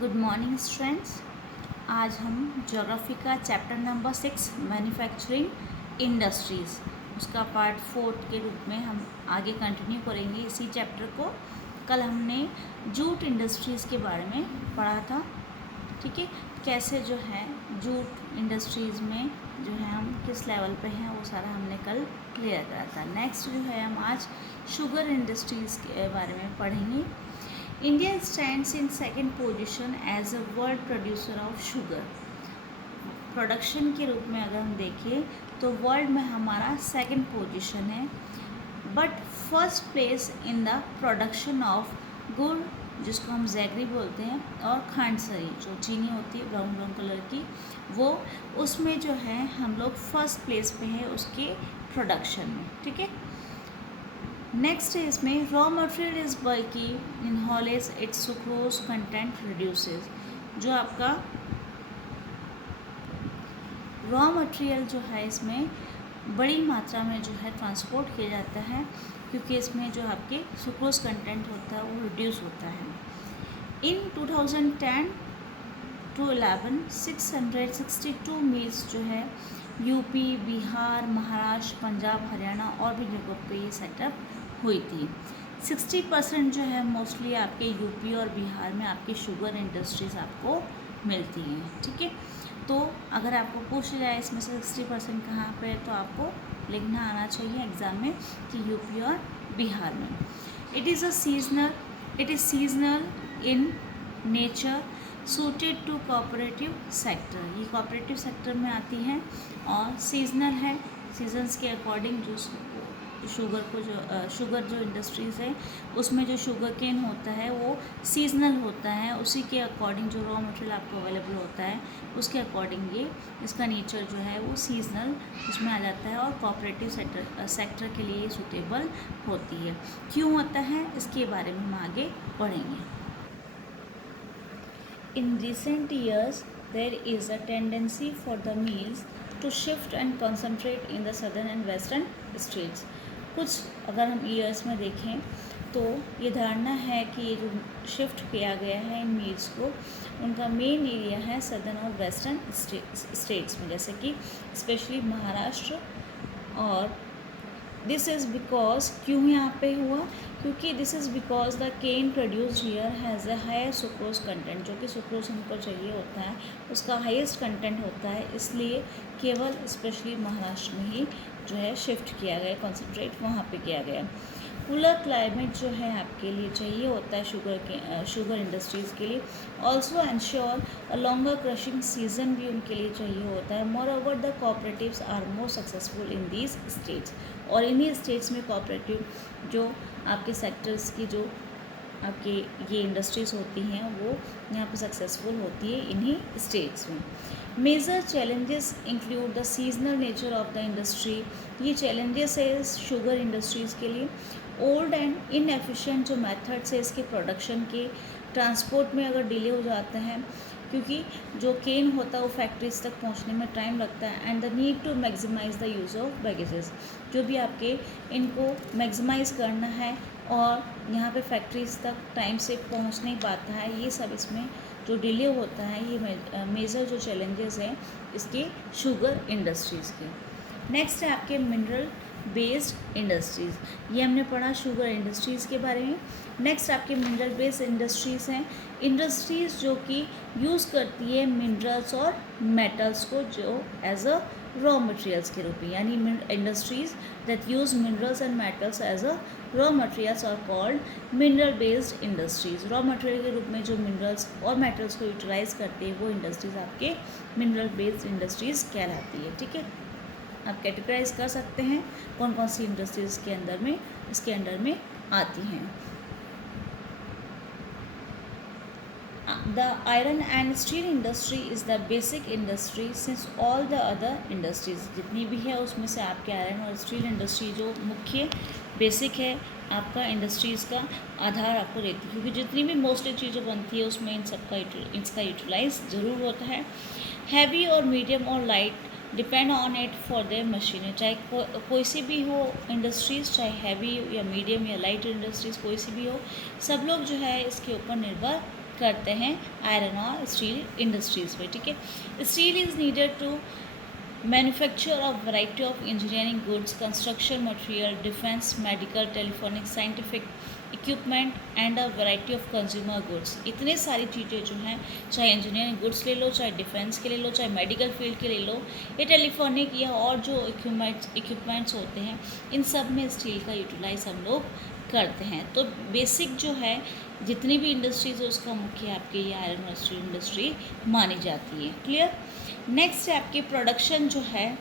Good morning students. आज हम geography का चैप्टर नंबर 6 मैन्युफैक्चरिंग इंडस्ट्रीज़ उसका पार्ट 4 के रूप में हम आगे कंटिन्यू करेंगे इसी चैप्टर को। कल हमने जूट इंडस्ट्रीज़ के बारे में पढ़ा था, ठीक है। कैसे जो है जूट इंडस्ट्रीज़ में जो है हम किस लेवल पे हैं वो सारा हमने कल क्लियर करा था। नेक्स्ट जो है हम आज शुगर इंडस्ट्रीज़ के बारे में पढ़ेंगे। India stands in second position as a world producer of sugar. Production के रूप में अगर हम देखें तो वर्ल्ड में हमारा सेकंड पोजीशन है, but first place in the production of गुड़, जिसको हम जैगरी बोलते हैं, और खांडसरी जो चीनी होती है ब्राउन ब्राउन कलर की, वो उसमें जो है हम लोग फर्स्ट प्लेस पे है उसके प्रोडक्शन में, ठीक है। नेक्स्ट है इसमें रॉ मटेरियल इज बल्कि in haulage its sucrose content reduces. जो आपका रॉ मटेरियल जो है इसमें बड़ी मात्रा में जो है ट्रांसपोर्ट किया जाता है, क्योंकि इसमें जो आपके सुक्रोज कंटेंट होता है वो रिड्यूस होता है। इन 2010 to 11 662 मिल्स जो है यूपी, बिहार, महाराष्ट्र, पंजाब, हरियाणा और भी जगहों पे ये सेटअप हुई थी। 60% जो है मोस्टली आपके यूपी और बिहार में आपकी शुगर इंडस्ट्रीज़ आपको मिलती हैं, ठीक है। तो अगर आपको पूछा जाए इसमें से 60% कहाँ पे है, तो आपको लिखना आना चाहिए एग्ज़ाम में कि यूपी और बिहार में। It is seasonal in nature, suited to cooperative sector. ये कोऑपरेटिव सेक्टर में आती है और सीजनल है, सीजन्स के अकॉर्डिंग जो शुगर जो इंडस्ट्रीज़ है उसमें जो शुगर केन होता है वो सीजनल होता है, उसी के अकॉर्डिंग जो रॉ मटेरियल आपको अवेलेबल होता है उसके अकॉर्डिंग ये इसका नेचर जो है वो सीजनल उसमें आ जाता है और कोऑपरेटिव सेक्टर के लिए सूटेबल होती है। क्यों होता है इसके बारे में हम आगे पढ़ेंगे। In recent years, there is a tendency for the mills to shift and concentrate in the southern and western states. कुछ अगर हम ईयर्स में देखें तो ये धारणा है कि ये जो शिफ्ट किया गया है इन मिल्स को, उनका मेन एरिया है सदर्न और वेस्टर्न स्टेट्स में, जैसे कि स्पेशली महाराष्ट्र। और दिस इज़ बिकॉज, क्यों यहाँ पे हुआ, क्योंकि this is because the cane produced here has a higher sucrose content. जो कि सुक्रोज हमको चाहिए होता है उसका हाईएस्ट कंटेंट होता है, इसलिए केवल स्पेशली महाराष्ट्र में ही जो है शिफ्ट किया गया, कॉन्सेंट्रेट वहाँ पे किया गया। कूलर क्लाइमेट जो है आपके लिए चाहिए होता है शुगर इंडस्ट्रीज़ के लिए। Also ensure a longer crushing season भी उनके लिए चाहिए होता है। Moreover the cooperatives are more successful in these states. और इन्हीं स्टेट्स में कोऑपरेटिव जो आपके सेक्टर्स की जो आपके ये इंडस्ट्रीज़ होती हैं वो यहाँ पे सक्सेसफुल होती है इन्हीं स्टेट्स में। Major challenges include the seasonal nature of the industry. ये चैलेंजेस है शुगर इंडस्ट्रीज़ के लिए। ओल्ड एंड इनएफिशिएंट जो मेथड्स है इसके प्रोडक्शन के, ट्रांसपोर्ट में अगर डिले हो जाता है, क्योंकि जो केन होता है वो फैक्ट्रीज तक पहुंचने में टाइम लगता है। And the need to maximise the use of bagasses. जो भी आपके इनको मैक्सिमाइज़ करना है और यहाँ पे फैक्ट्रीज तक टाइम से पहुँच नहीं पाता है, ये सब इसमें जो डिले होता है ये मेजर जो चैलेंजेस हैं इसके शुगर इंडस्ट्रीज़ के। नेक्स्ट है आपके मिनरल बेस्ड इंडस्ट्रीज़। ये हमने पढ़ा शुगर इंडस्ट्रीज़ के बारे में। नेक्स्ट आपके मिनरल बेस्ड इंडस्ट्रीज़ हैं, इंडस्ट्रीज़ जो कि यूज़ करती है मिनरल्स और मेटल्स को जो एज अ रॉ मटेरियल्स के रूप में, यानी industries that use minerals and metals as a raw materials are called mineral based industries. Raw material के रूप में जो मिनरल्स और मेटल्स को यूटिलाइज करते हैं वो इंडस्ट्रीज़ आपके मिनरल बेस्ड इंडस्ट्रीज़ कहलाती है, ठीक है। आप कैटेगराइज कर सकते हैं कौन कौन सी इंडस्ट्रीज़ के अंदर में इसके अंडर में आती हैं। The iron and steel industry is the basic industry since all the other industries जितनी भी है उसमें से आपके आयरन और स्टील इंडस्ट्री जो मुख्य बेसिक है आपका इंडस्ट्रीज़ का आधार आपको देती है, क्योंकि जितनी भी मोस्टली चीज़ें बनती है उसमें इसका यूटिलाइज ज़रूर होता है। हैवी और मीडियम और light depend on it for their machinery. चाहे कोई सी भी हो इंडस्ट्रीज़, चाहे हैवी या मीडियम या लाइट इंडस्ट्रीज़ कोई सी भी हो, सब लोग जो है इसके ऊपर निर्भर करते हैं आयरन और स्टील इंडस्ट्रीज़ में, ठीक है। Steel is needed to manufacture of variety of engineering goods, construction material, defense, medical, telephonic, scientific equipment and a variety of consumer goods. इतने सारी चीज़ें जो हैं, चाहे इंजीनियरिंग गुड्स ले लो, चाहे डिफेंस के ले लो, चाहे मेडिकल फील्ड के ले लो, या टेलीफोनिक या और जो इक्विपमेंट्स होते हैं, इन सब में स्टील का यूटिलाइज हम लोग करते हैं। तो बेसिक जो है जितनी भी इंडस्ट्रीज है उसका मुख्य आपके ये आयरन और स्टील इंडस्ट्री मानी जाती है। क्लियर। नेक्स्ट है आपकी प्रोडक्शन जो है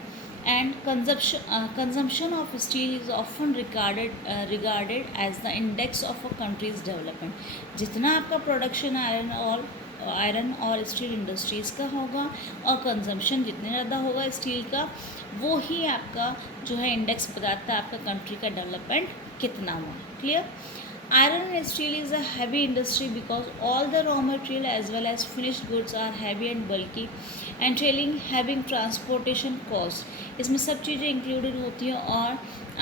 and consumption of steel is often regarded as the index of a country's development. जितना आपका प्रोडक्शन आयरन और स्टील इंडस्ट्रीज़ का होगा और कंजम्पशन जितने ज़्यादा होगा स्टील का, वो ही आपका जो है इंडेक्स बताता है आपका कंट्री का डेवलपमेंट कितना हुआ। Clear. Iron and steel is a heavy industry because all the raw material as well as finished goods are heavy and bulky, entailing having transportation cost। इसमें सब चीज़ें इंक्लूडेड होती हैं और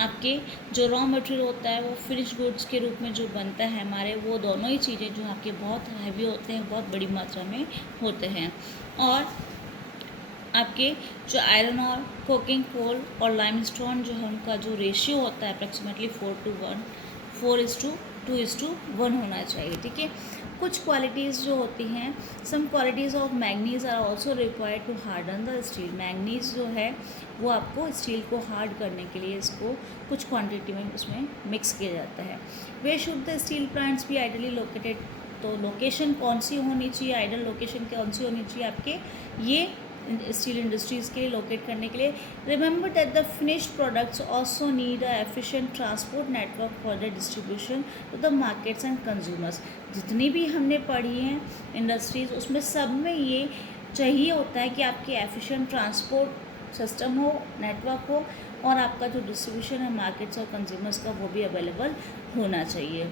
आपके जो रॉ मटेरियल होता है वो फिनिश गुड्स के रूप में जो बनता है हमारे, वो दोनों ही चीज़ें जो आपके बहुत हैवी होते हैं, बहुत बड़ी मात्रा में होते हैं। और आपके जो आयरन और कोकिंग कोल और लाइमस्टोन जो है उनका जो रेशियो होता है अप्रॉक्सीमेटली 4:1 होना चाहिए, ठीक है। कुछ क्वालिटीज़ जो होती हैं, some qualities of manganese are also required to harden the steel. Manganese जो है वो आपको स्टील को हार्ड करने के लिए इसको कुछ क्वांटिटी में उसमें मिक्स किया जाता है। वे शुड द स्टील प्लांट्स भी आइडली लोकेटेड। तो लोकेशन कौन सी होनी चाहिए, आइडल लोकेशन कौन सी होनी चाहिए आपके ये स्टील इंडस्ट्रीज़ के लिए लोकेट करने के लिए। Remember that the finished products also need a efficient transport network for the distribution to the markets and consumers. जितनी भी हमने पढ़ी हैं इंडस्ट्रीज़, उसमें सब में ये चाहिए होता है कि आपके एफिशिएंट ट्रांसपोर्ट सिस्टम हो, नेटवर्क हो, और आपका जो डिस्ट्रीब्यूशन है मार्केट्स और कंज्यूमर्स का वो भी अवेलेबल होना चाहिए।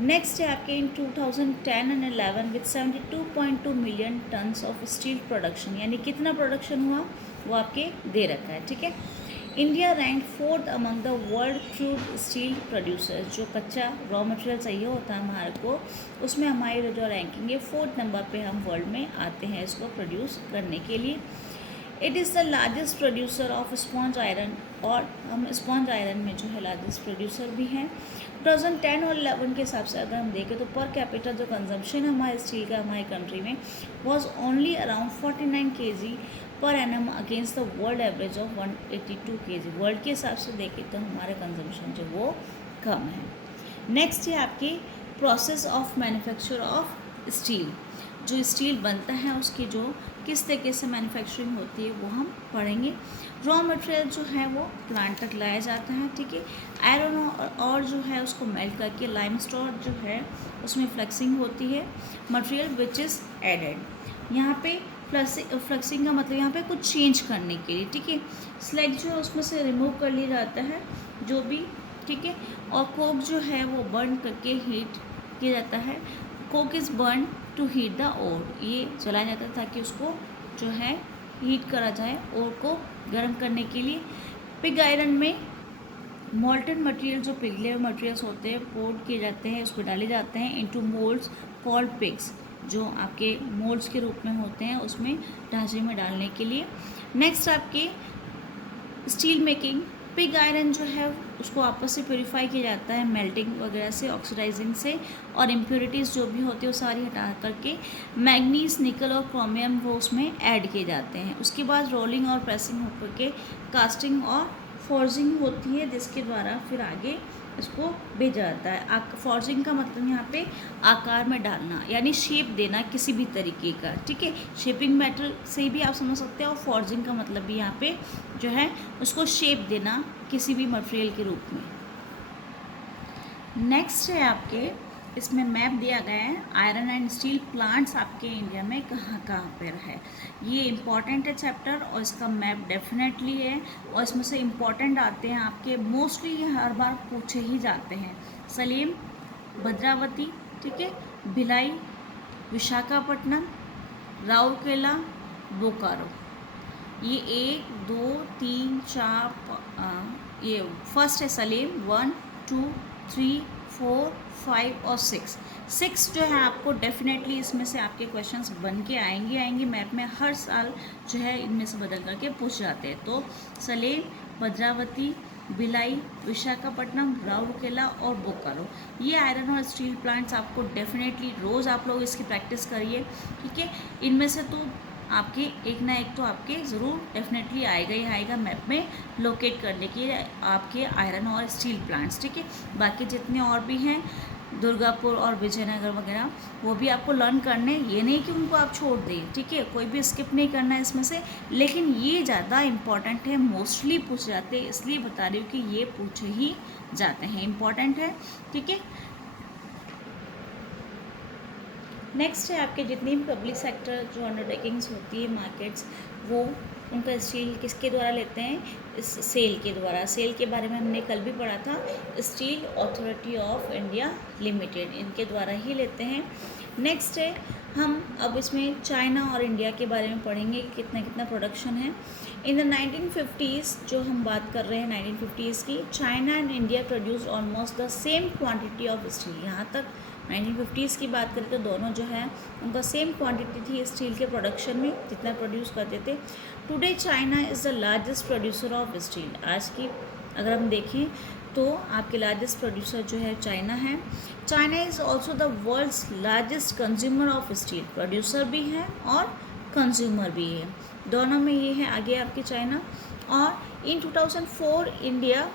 नेक्स्ट है आपके इन 2010 and 11 with 72.2 million tons of steel production, यानी कितना प्रोडक्शन हुआ वो आपके दे रखा है, ठीक है। India rank 4th among the world crude steel producers. जो कच्चा रॉ मटेरियल चाहिए होता है हमारे को, उसमें हमारी जो रैंकिंग है 4th नंबर पे हम वर्ल्ड में आते हैं इसको प्रोड्यूस करने के लिए। It is the largest producer of sponge iron, और हम स्पॉन्ज आयरन में जो है लार्जेस्ट प्रोड्यूसर भी हैं। 2010 और 11 के हिसाब से अगर हम देखें तो पर कैपिटल जो कंजम्पशन है हमारे स्टील का हमारी कंट्री में was only around 49 kg per annum against the world average of 182 kg। World के हिसाब से देखें तो हमारे कंजम्पशन जो वो कम है। नेक्स्ट है आपकी process of manufacture of steel. जो स्टील बनता है उसकी जो किस तरीके से मैन्युफैक्चरिंग होती है वो हम पढ़ेंगे। रॉ मटेरियल जो है वो प्लांट तक लाया जाता है, ठीक है। आयरन और जो है उसको मेल्ट करके लाइमस्टोन जो है उसमें फ्लेक्सिंग होती है मटेरियल विच इज़ एडेड। यहाँ पे फ्लेक्सिंग का मतलब यहाँ पे कुछ चेंज करने के लिए, ठीक है। स्लैग जो है उसमें से रिमूव कर लिया जाता है जो भी, ठीक है। और कोक जो है वो बर्न करके हीट किया जाता है। Coke is burn to heat the ore, ये जलाया जाता है ताकि उसको जो है हीट करा जाए ओर को गर्म करने के लिए। पिग आयरन में मोल्टन मटेरियल जो पिघले हुए मटेरियल्स होते हैं पोर्ट किए जाते हैं, उसको डाले जाते हैं इनटू मोल्ड्स कॉल्ड पिग्स, जो आपके मोल्ड्स के रूप में होते हैं उसमें ढांचे में डालने के लिए। नेक्स्ट आपके स्टील मेकिंग, पिग आयरन जो है उसको आपस से प्योरीफाई किया जाता है मेल्टिंग वगैरह से, ऑक्सीडाइजिंग से, और इम्प्योरिटीज़ जो भी होती है वो सारी हटा करके मैग्नीज, निकल और क्रोमियम वो उसमें ऐड किए जाते हैं। उसके बाद रोलिंग और प्रेसिंग होकर के कास्टिंग और फॉर्जिंग होती है जिसके द्वारा फिर आगे इसको भेजा जाता है। फॉर्जिंग का मतलब यहाँ पे आकार में डालना यानी शेप देना किसी भी तरीके का, ठीक है। शेपिंग मेटल से भी आप समझ सकते हैं, और फॉर्जिंग का मतलब भी यहाँ पे जो है उसको शेप देना किसी भी मटेरियल के रूप में। नेक्स्ट है आपके इसमें मैप दिया गया है आयरन एंड स्टील प्लांट्स आपके इंडिया में कहाँ कहाँ पर है। ये इम्पॉर्टेंट है चैप्टर और इसका मैप डेफिनेटली है, और इसमें से इम्पॉर्टेंट आते हैं आपके मोस्टली ये हर बार पूछे ही जाते हैं। सलेम, भद्रावती, ठीक है, भिलाई, विशाखापट्टनम, राउरकेला, बोकारो। ये 1 2 3 4 ये फर्स्ट है सलेम 1 2 3 4 5 और 6। 6 जो है आपको डेफिनेटली इसमें से आपके क्वेश्चंस बन के आएंगे मैप में हर साल जो है इनमें से बदल करके पूछ जाते हैं। तो सलेम, भद्रावती, भिलाई, विशाखापट्टनम, राउरकेला और बोकारो, ये आयरन और स्टील प्लांट्स आपको डेफिनेटली रोज़ आप लोग इसकी प्रैक्टिस करिए, ठीक है। इनमें से तो आपके एक ना एक तो आपके ज़रूर डेफिनेटली आएगा ही आएगा मैप में लोकेट करने के आपके आयरन और स्टील प्लांट्स, ठीक है। बाकी जितने और भी हैं दुर्गापुर और विजयनगर वगैरह वो भी आपको लर्न करने, ये नहीं कि उनको आप छोड़ दें, ठीक है, कोई भी स्किप नहीं करना है इसमें से, लेकिन ये ज़्यादा इम्पॉर्टेंट है, मोस्टली पूछ जाते हैं, इसलिए बता रही हूँ कि ये पूछे ही जाते हैं, इम्पॉर्टेंट है, ठीक है। नेक्स्ट है आपके जितनी भी पब्लिक सेक्टर जो अंडरटेकिंग्स होती है मार्केट्स, वो उनका स्टील किसके द्वारा लेते हैं, इस सेल के द्वारा। सेल के बारे में हमने कल भी पढ़ा था, steel authority of India limited, इनके द्वारा ही लेते हैं। नेक्स्ट है हम अब इसमें चाइना और इंडिया के बारे में पढ़ेंगे कि कितना कितना प्रोडक्शन है। इन द 1950s जो हम बात कर रहे हैं 1950s की, China and India produce almost the same quantity of steel. यहाँ तक 1950s की बात करें तो दोनों जो है उनका सेम क्वांटिटी थी स्टील के प्रोडक्शन में, जितना प्रोड्यूस करते थे। Today China is the largest producer of steel. आज की अगर हम देखें तो आपके लार्जेस्ट प्रोड्यूसर जो है चाइना है। China is also the world's largest consumer of steel, producer भी है और कंज्यूमर भी है, दोनों में ये है आगे आपके चाइना। और इन 2004 India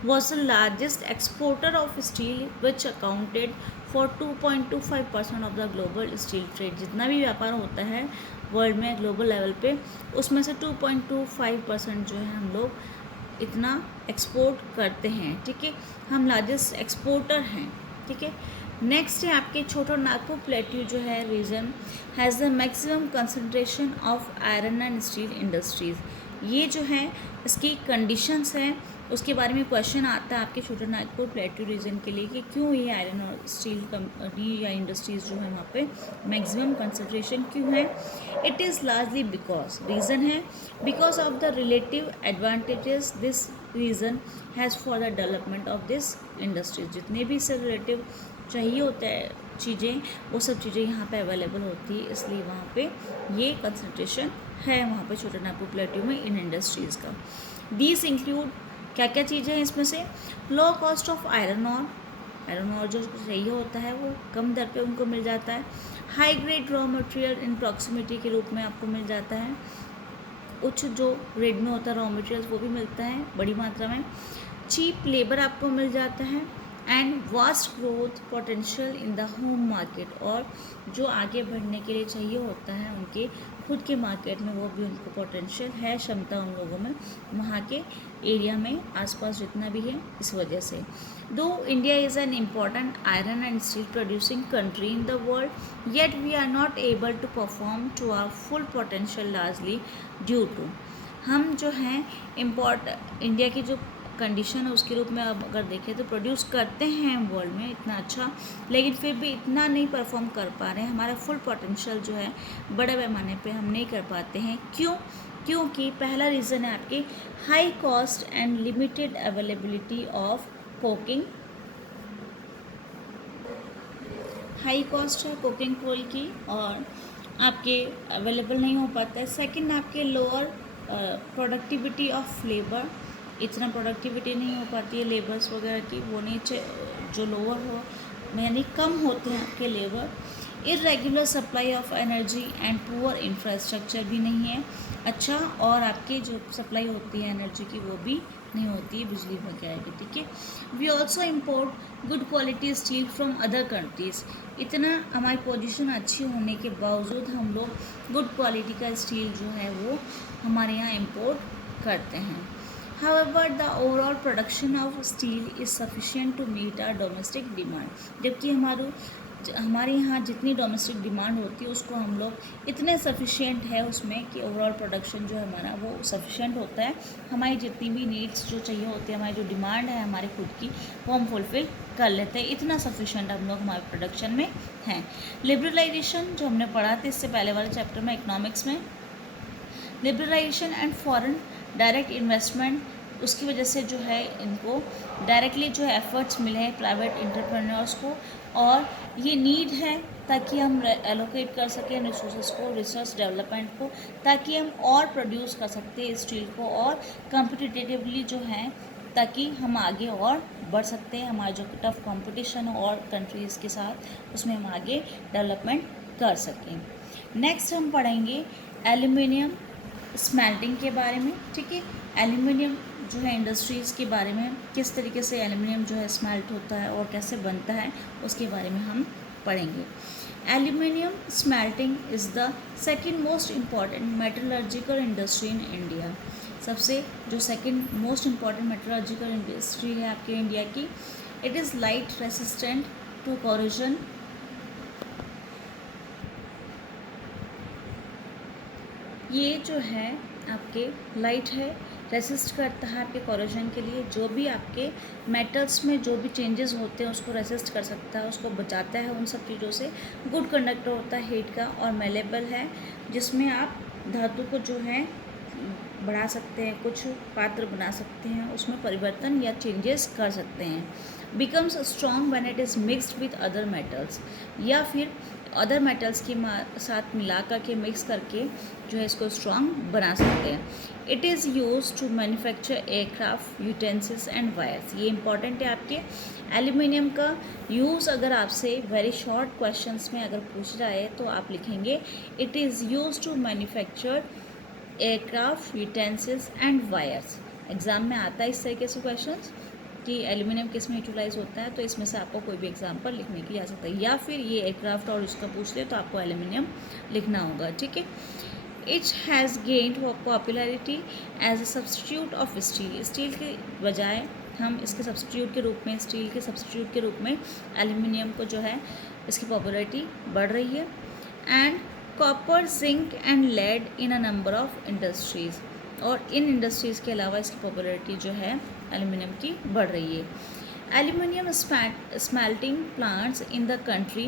was the largest exporter of steel which accounted for 2.25% of the global steel trade। जितना भी व्यापार होता है वर्ल्ड में ग्लोबल लेवल पे, उसमें से 2.25% जो है हम लोग इतना एक्सपोर्ट करते हैं, ठीक है, हम लार्जेस्ट एक्सपोर्टर हैं, ठीक है। नेक्स्ट है आपके छोटा नागपुर प्लेट्यू जो है region has the maximum concentration of iron and steel industries. ये जो है इसकी कंडीशंस हैं, उसके बारे में क्वेश्चन आता है आपके छोटा नागपुर प्लेट्यू रीजन के लिए कि क्यों ये आयरन और स्टील कंपनी या इंडस्ट्रीज़ जो है वहाँ पे मैक्सिमम कंसंट्रेशन क्यों है। It is largely because, reason है because of the relative advantages this reason has for the development of this industries. जितने भी इससे रिलेटिव चाहिए होता है चीज़ें, वो सब चीज़ें यहाँ पे अवेलेबल होती है, इसलिए वहाँ पे ये कंसंट्रेशन है वहाँ पे छोटा नागपुर प्लेट्यू में इन इंडस्ट्रीज़ का। दीज इंक्लूड, क्या क्या चीज़ें हैं इसमें से, लो कॉस्ट ऑफ आयरन और जो चाहिए होता है वो कम दर पे उनको मिल जाता है। High grade raw material in proximity के रूप में आपको मिल जाता है, उच्च जो ग्रेड में होता है रॉ मटेरियल्स वो भी मिलता है बड़ी मात्रा में। चीप लेबर आपको मिल जाता है and vast growth potential in the home market, और जो आगे बढ़ने के लिए चाहिए होता है उनके खुद के मार्केट में वो भी उनको पोटेंशियल है, क्षमता उन लोगों में वहाँ के एरिया में आसपास जितना भी है, इस वजह से। Though India is an important iron and steel producing country in the world, yet we are not able to perform to our full potential largely due to, हम जो हैं इंडिया की जो कंडीशन है उसके रूप में अब अगर देखें तो प्रोड्यूस करते हैं वर्ल्ड में इतना अच्छा, लेकिन फिर भी इतना नहीं परफॉर्म कर पा रहे हैं, हमारा फुल पोटेंशियल जो है बड़े पैमाने पे हम नहीं कर पाते हैं। क्यों? क्योंकि पहला रीज़न है आपकी high cost and limited availability of coking, high cost है कोकिंग कोल की और आपके अवेलेबल नहीं हो पाता है। सेकंड आपके लोअर प्रोडक्टिविटी ऑफ लेबर, इतना प्रोडक्टिविटी नहीं हो पाती है लेबर्स वगैरह की, वो नहीं जो लोअर हो यानी कम होते हैं आपके labour. Irregular supply of energy and poor infrastructure भी नहीं है अच्छा, और आपकी जो सप्लाई होती है एनर्जी की वो भी नहीं होती है बिजली वगैरह की, ठीक है। We also import good quality steel from other countries, इतना हमारी पोजीशन अच्छी होने के बावजूद हम लोग गुड क्वालिटी का स्टील जो है वो हमारे यहाँ इम्पोर्ट करते हैं। However, the overall production of steel is sufficient to meet our domestic demand, जबकि हमारे यहाँ जितनी डोमेस्टिक डिमांड होती है उसको हम लोग इतने सफिशिएंट है उसमें कि ओवरऑल प्रोडक्शन जो है हमारा वो सफिशिएंट होता है, हमारी जितनी भी नीड्स जो चाहिए होती है, हमारी जो डिमांड है हमारे खुद की वो हम फुलफ़िल कर लेते हैं, इतना सफिशिएंट हम लोग हमारे प्रोडक्शन में हैं। लिबरलाइजेशन जो हमने पढ़ा था इससे पहले वाले चैप्टर में इकोनॉमिक्स में, liberalisation and foreign direct investment, उसकी वजह से जो है इनको डायरेक्टली जो है एफर्ट्स मिले हैं प्राइवेट इंटरप्रेन्योर्स को और ये नीड है ताकि हम एलोकेट कर सकें रिसोर्सेज को, रिसर्च डेवलपमेंट को, ताकि हम और प्रोड्यूस कर सकते हैं स्टील को और कम्पिटिटिवली जो है, ताकि हम आगे और बढ़ सकते हैं। हमारा जो टफ कंपटीशन हो और कंट्रीज़ के साथ, उसमें हम आगे डेवलपमेंट कर सकें। नेक्स्ट हम पढ़ेंगे एल्यूमिनियम स्मेल्टिंग के बारे में, ठीक है। एल्यूमिनियम जो है इंडस्ट्रीज़ के बारे में, किस तरीके से एल्यूमिनियम जो है स्मेल्ट होता है और कैसे बनता है, उसके बारे में हम पढ़ेंगे। Aluminium smelting is the second most important metallurgical industry in India. सबसे जो second most important metallurgical industry है आपके इंडिया की। It is light resistant to corrosion. ये जो है आपके लाइट है, रेसिस्ट करता है आपके कोरोजन के लिए। जो भी आपके मेटल्स में जो भी चेंजेस होते हैं उसको रेसिस्ट कर सकता है, उसको बचाता है उन सब चीज़ों से। गुड कंडक्टर होता है हीट का और मेलेबल है, जिसमें आप धातु को जो है बढ़ा सकते हैं, कुछ पात्र बना सकते हैं, उसमें परिवर्तन या चेंजेस कर सकते हैं। Becomes strong when it is mixed with other metals, या फिर अदर मेटल्स के साथ मिला करके मिक्स करके जो है इसको स्ट्रॉन्ग बना सकते हैं। It is use to manufacture aircraft utensils and wires. ये इंपॉर्टेंट है आपके एल्यूमिनियम का यूज़। अगर आपसे वेरी शॉर्ट क्वेश्चंस में अगर पूछ रहा है तो आप लिखेंगे it is use to manufacture aircraft utensils and wires. Exam में आता है इस तरीके से क्वेश्चंस कि एल्यूमिनियम किस में यूटिलाइज होता है, तो इसमें से आपको कोई भी एग्जांपल लिखने के लिए आ सकता है। या फिर ये एयरक्राफ्ट और इसका पूछ ले तो आपको एल्यूमिनियम लिखना होगा, ठीक है। It has gained popularity as a substitute of steel. Steel के बजाय हम इसके सब्स्टिट्यूट के रूप में, स्टील के सब्स्टिट्यूट के रूप में एल्यूमिनियम को जो है इसकी पॉपुलैरिटी बढ़ रही है। And copper, zinc and lead in a number of industries. और इन इंडस्ट्रीज़ के अलावा इसकी पॉपुलैरिटी जो है एल्यूमिनियम की बढ़ रही है। Aluminium smelting plants in the country.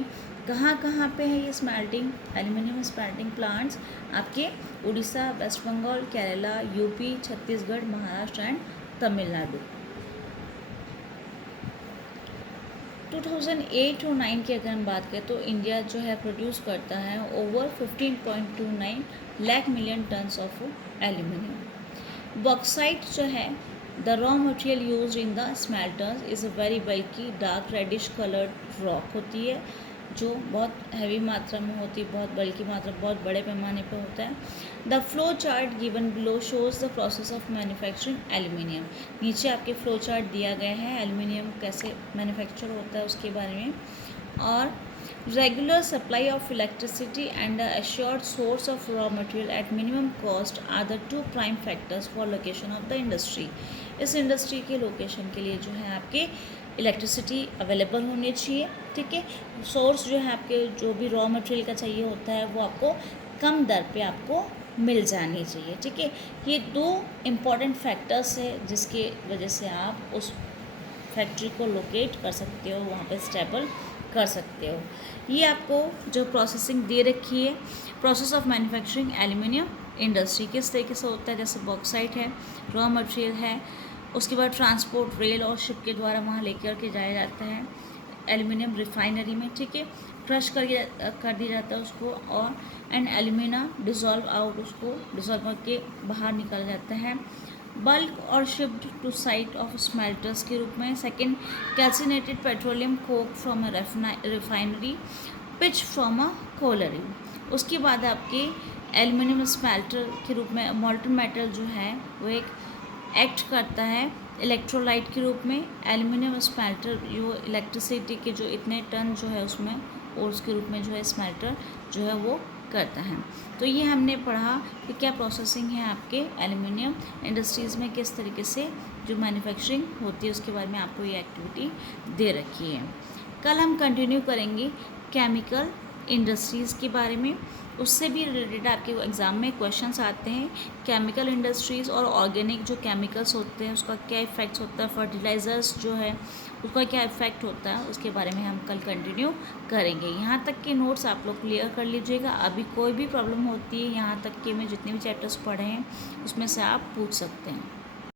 कहाँ कहाँ पे है ये स्मेल्टिंग एल्यूमिनियम स्मेल्टिंग प्लांट्स? आपके उड़ीसा, वेस्ट बंगाल, केरला, यूपी, छत्तीसगढ़, महाराष्ट्र एंड तमिलनाडु। 2008 और 9 की अगर हम बात करें तो इंडिया जो है प्रोड्यूस करता है over 15.29 lakh million tons of aluminium. Bauxite जो है the raw material use in the smelters is a very bulky dark reddish coloured rock होती है, जो बहुत हैवी मात्रा में होती है, बहुत बल्कि मात्रा, बहुत बड़े पैमाने पर होता है। The flow chart given below shows the process of manufacturing aluminium. नीचे आपके फ्लो चार्ट दिया गया है एल्यूमिनियम कैसे मैन्युफैक्चर होता है उसके बारे में। और regular supply of electricity and assured source of raw material at minimum cost are the two prime factors for location of the industry. इस इंडस्ट्री के लोकेशन के लिए जो है आपके इलेक्ट्रिसिटी अवेलेबल होनी चाहिए, ठीक है। सोर्स जो है आपके जो भी रॉ मटेरियल का चाहिए होता है वो आपको कम दर पे आपको मिल जानी चाहिए, ठीक है। ये दो इम्पॉर्टेंट फैक्टर्स है जिसके वजह से आप उस फैक्ट्री को लोकेट कर सकते हो, वहाँ पे स्टेबल कर सकते हो। ये आपको जो प्रोसेसिंग दे रखी है, process of manufacturing aluminium industry किस तरीके से होता है, जैसे बॉक्साइट है, रॉ मटेरियल है, उसके बाद ट्रांसपोर्ट रेल और शिप के द्वारा वहाँ लेकर के जाया जाता है एल्यूमिनियम रिफाइनरी में, ठीक है। क्रश कर दिया जाता है उसको, और एंड एल्यूमिना डिज़ोल्व आउट, उसको डिज़ोल्व करके बाहर निकाला जाता है बल्क और shipped to site of smelters के रूप में। Second, calcinated petroleum coke from a refinery, pitch from a colliery. उसके बाद आपके एल्यूमिनियम स्मेल्टर के रूप में मॉल्टन मेटल जो है वो एक एक्ट करता है इलेक्ट्रोलाइट के रूप में। एल्यूमिनियम स्मेल्टर जो इलेक्ट्रिसिटी के जो इतने टन जो है उसमें और उसके रूप में जो है स्मेल्टर जो है वो करता है। तो ये हमने पढ़ा कि क्या प्रोसेसिंग है आपके एल्यूमिनियम इंडस्ट्रीज़ में, किस तरीके से जो मैन्युफैक्चरिंग होती है उसके बारे में आपको ये एक्टिविटी दे रखी है। कल हम कंटिन्यू करेंगे केमिकल इंडस्ट्रीज़ के बारे में, उससे भी रिलेटेड आपके एग्ज़ाम में क्वेश्चंस आते हैं। केमिकल इंडस्ट्रीज़ और ऑर्गेनिक जो केमिकल्स होते हैं उसका क्या इफ़ेक्ट्स होता है, फर्टिलाइज़र्स जो है उसका क्या इफ़ेक्ट होता है, उसके बारे में हम कल कंटिन्यू करेंगे। यहाँ तक के नोट्स आप लोग क्लियर कर लीजिएगा। अभी कोई भी प्रॉब्लम होती है यहाँ तक के मैं जितने भी चैप्टर्स पढ़े हैं उसमें से आप पूछ सकते हैं।